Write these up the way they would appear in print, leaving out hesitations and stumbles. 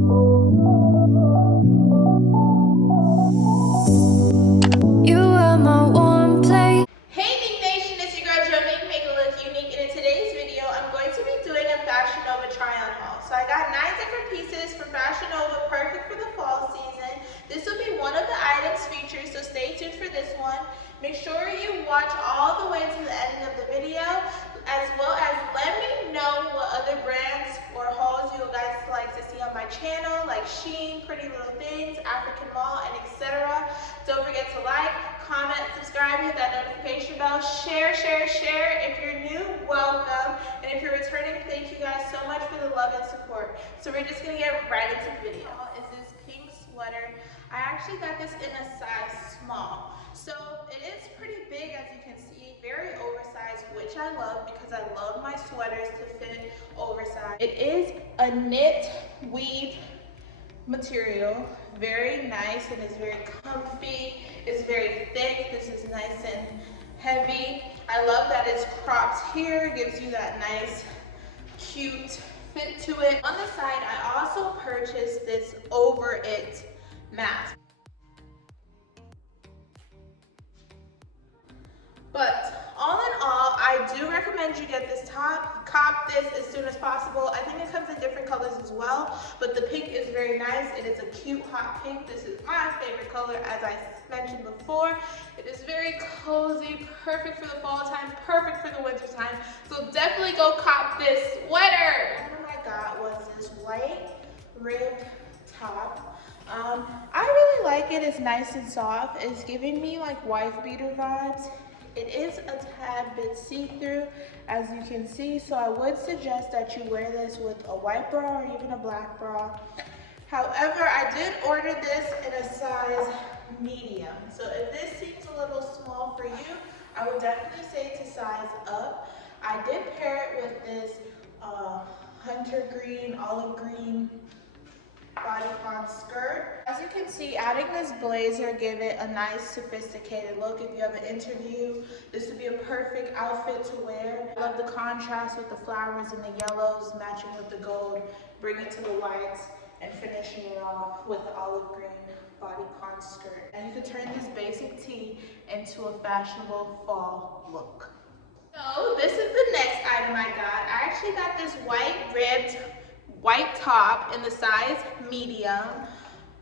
You are my warm place. Hey NiqueNation, it's your girl Jonique, make it look unique, and in today's video, I'm going to be doing a Fashion Nova try-on haul. So I got 9 different pieces from Fashion Nova, perfect for the fall season. This will be one of the items featured, so stay tuned for this one. Make sure you watch all the way to the end of the video, as well as let me know what other brands or hauls you guys like to see on my channel, like Shein, Pretty Little Things, African Mall, and etc. Don't forget to like, comment, subscribe, hit that notification bell, share. If you're new, welcome. And if you're returning, thank you guys so much for the love and support. So we're just gonna get right into the video. Is this pink sweater. I actually got this in a size small. So it is pretty big, as you can see, very oversized, which I love because I love my sweaters to fit oversized. It is a knit weave material, very nice, and it's very comfy. It's very thick. This is nice and heavy. I love that it's cropped here, gives you that nice cute fit to it. On the side, I also purchased this over it mask. But all in all, I do recommend you get this top, cop this as soon as possible. I think it comes in different colors as well, but the pink is very nice. It is a cute hot pink. This is my favorite color, as I mentioned before. It is very cozy, perfect for the fall time, perfect for the winter time. So definitely go cop this sweater. What I got was this white ribbed top. I really like it. It's nice and soft. It's giving me like wife beater vibes. It is a tad bit see-through, as you can see, so I would suggest that you wear this with a white bra or even a black bra. However, I did order this in a size medium, so if this seems a little small for you, I would definitely say to size up. I did pair it with this hunter green, olive green bodycon skirt. As you can see, adding this blazer give it a nice sophisticated look. If you have an interview, this would be a perfect outfit to wear. I love the contrast with the flowers and the yellows matching with the gold, bring it to the whites, and finishing it off with the olive green bodycon skirt. And you can turn this basic tee into a fashionable fall look. So this is the next item I got. I actually got this white ribbed white top in the size medium.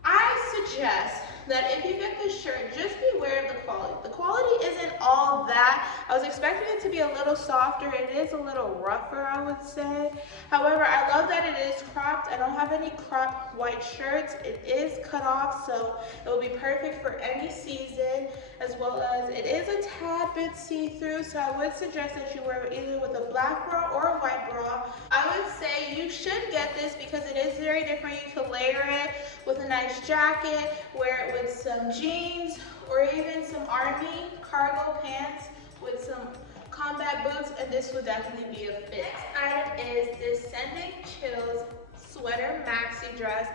I suggest that if you get this shirt, just beware of the quality. The quality isn't all that. I was expecting it to be a little softer. It is a little rougher, I would say. However, I love that it is cropped. I don't have any cropped white shirts. It is cut off, so it will be perfect for any season, as well as it is a tad bit see-through, so I would suggest that you wear it either with a black bra or a white bra. I would say you should get this because it is very different. You can layer it with a nice jacket, wear it with some jeans, or even some army cargo pants with some combat boots, and this will definitely be a fit. Next item is this Sending Chills sweater maxi dress.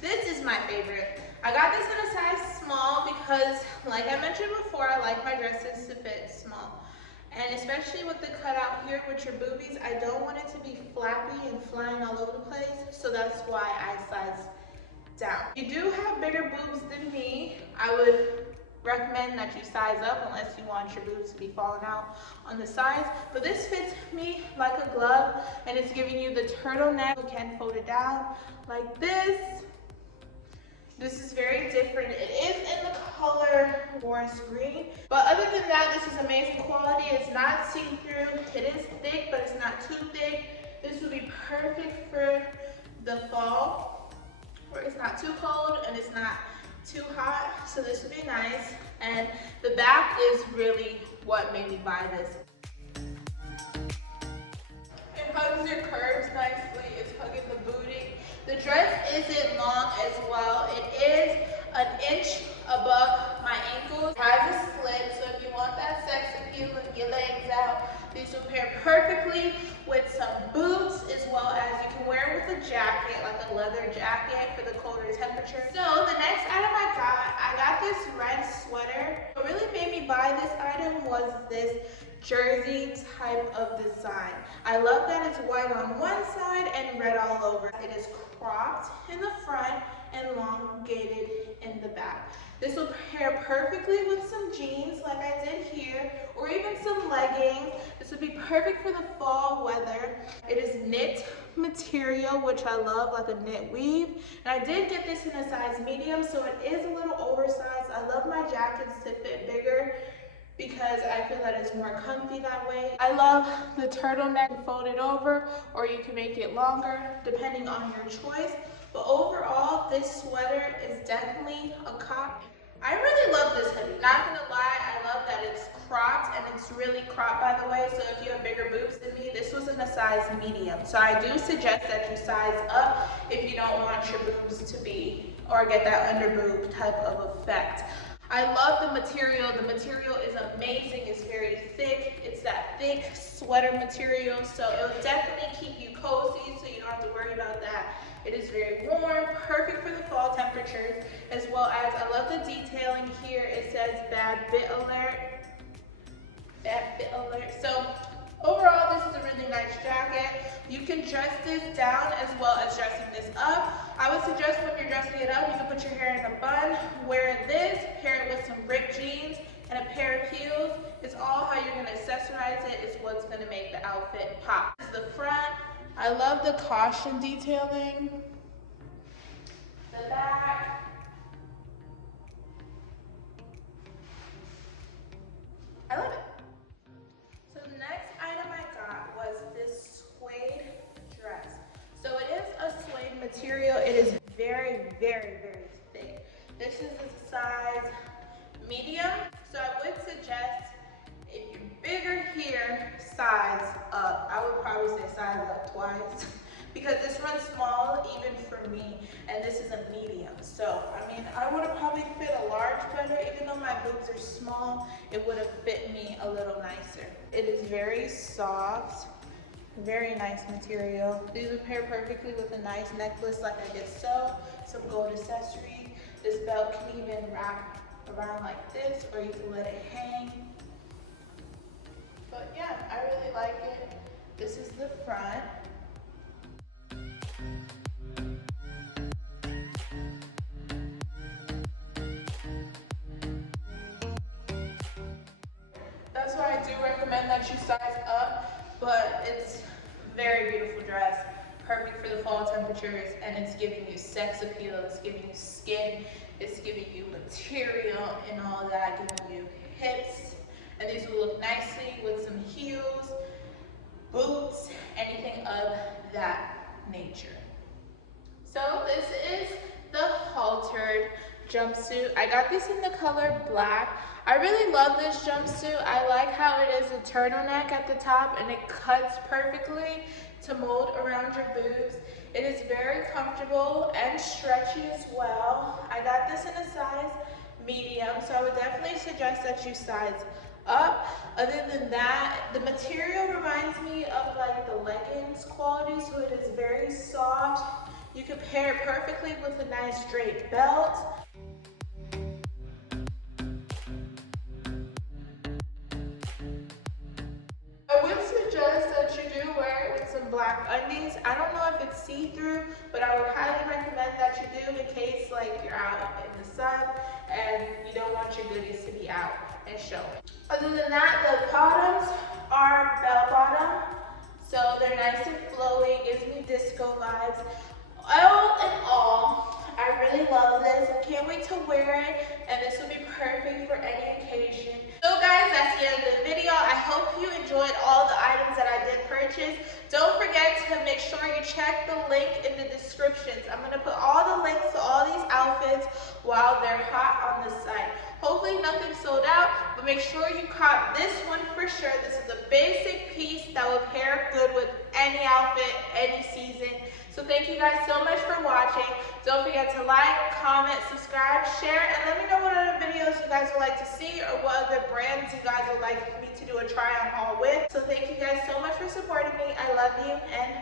This is my favorite. I got this in a size small because, like I mentioned before, I like my dresses to fit small. And especially with the cutout here with your boobies, I don't want it to be flappy and flying all over the place, so that's why I size down. If you do have bigger boobs than me, I would recommend that you size up unless you want your boobs to be falling out on the sides. But this fits me like a glove, and it's giving you the turtleneck. You can fold it down like this. This is very different. It is in the color forest green, but other than that, this is amazing quality. It's not see-through. It is thick, but it's not too thick. This would be perfect for the fall, where it's not too cold and it's not too hot. So this would be nice. And the back is really what made me buy this. It hugs your curves nicely. It's hugging the booty. The dress isn't long as well. It is an inch above my ankles. It has a slit, so if you want that sex appeal and your legs out, these will pair perfectly with some boots, as well as you can wear it with a jacket, like a leather jacket for the colder temperature. So the next item I got this red sweater. What really made me buy this item was this jersey type of design. I love that it's white on one side and red all over. It is cropped in the front and elongated in the back. This will pair perfectly with some jeans like I did here, or even some leggings. This would be perfect for the fall weather. It is knit material, which I love, like a knit weave. And I did get this in a size medium, so it is a little oversized. I love my jackets to fit bigger because I feel that it's more comfy that way. I love the turtleneck folded over, or you can make it longer depending on your choice. But overall, this sweater is definitely a cop. I really love this hoodie, not gonna lie. I love that it's cropped, and it's really cropped, by the way, so if you have bigger boobs than me, this was in a size medium. So I do suggest that you size up if you don't want your boobs to be, or get that under boob type of effect. I love the material. The material is amazing. It's very thick. It's that thick sweater material, so it will definitely keep you cozy, so you don't have to worry about that. It is very warm, perfect for the fall temperatures, as well as I love the detailing here. It says bad fit alert. Bad fit alert. So overall, this is a really nice jacket. You can dress this down as well as dressing this up. I would suggest when you're dressing it up, you can put your hair in a bun, wear this, pair it with some ripped jeans and a pair of heels. It's all how you're gonna accessorize it. It's what's gonna make the outfit pop. This is the front. I love the caution detailing. The back. I love it. So the next item I got was this suede dress. So it is a suede material. It is very, very, very thick. This is a size medium. So I would suggest if you're bigger here, size up. I would probably say size up twice because this runs small even for me, and this is a medium. So, I mean, I would have probably fit a large better. Even though my boobs are small, it would have fit me a little nicer. It is very soft, very nice material. These would pair perfectly with a nice necklace like I did so, some gold accessories. This belt can even wrap around like this, or you can let it hang. But yeah, I really like it. This is the front. That's why I do recommend that you size up, but it's a very beautiful dress, perfect for the fall temperatures, and it's giving you sex appeal, it's giving you skin, it's giving you material and all that, giving you hips. And these will look nicely with some heels, boots, anything of that nature. So this is the haltered jumpsuit. I got this in the color black. I really love this jumpsuit. I like how it is a turtleneck at the top and it cuts perfectly to mold around your boobs. It is very comfortable and stretchy as well. I got this in a size medium, so I would definitely suggest that you size up. Other than that, the material reminds me of like the leggings quality, so it is very soft. You can pair it perfectly with a nice straight belt. I would suggest that you do wear it with some black undies. I don't know if it's see-through, but I would highly recommend that you do in case like you're out in the sun and you don't want your goodies to be out and showing. Other than that, the bottoms are bell bottom, so they're nice and flowy, gives me disco vibes. All in all, I really love this. I can't wait to wear it, and this will be perfect for any occasion. So guys, that's the end of the video. I hope you enjoyed all the items that I did purchase. Don't forget to make sure you check the link in the descriptions. I'm going to put all the links to all these outfits while they're hot on the site. Hopefully nothing sold out, but make sure you cop this one for sure. This is a basic piece that will pair good with any outfit, any season. So thank you guys so much for watching. Don't forget to like, comment, subscribe, share, and let me know what other videos you guys would like to see or what other brands you guys would like me to do a try on haul with. So thank you guys so much for supporting me. I love you, and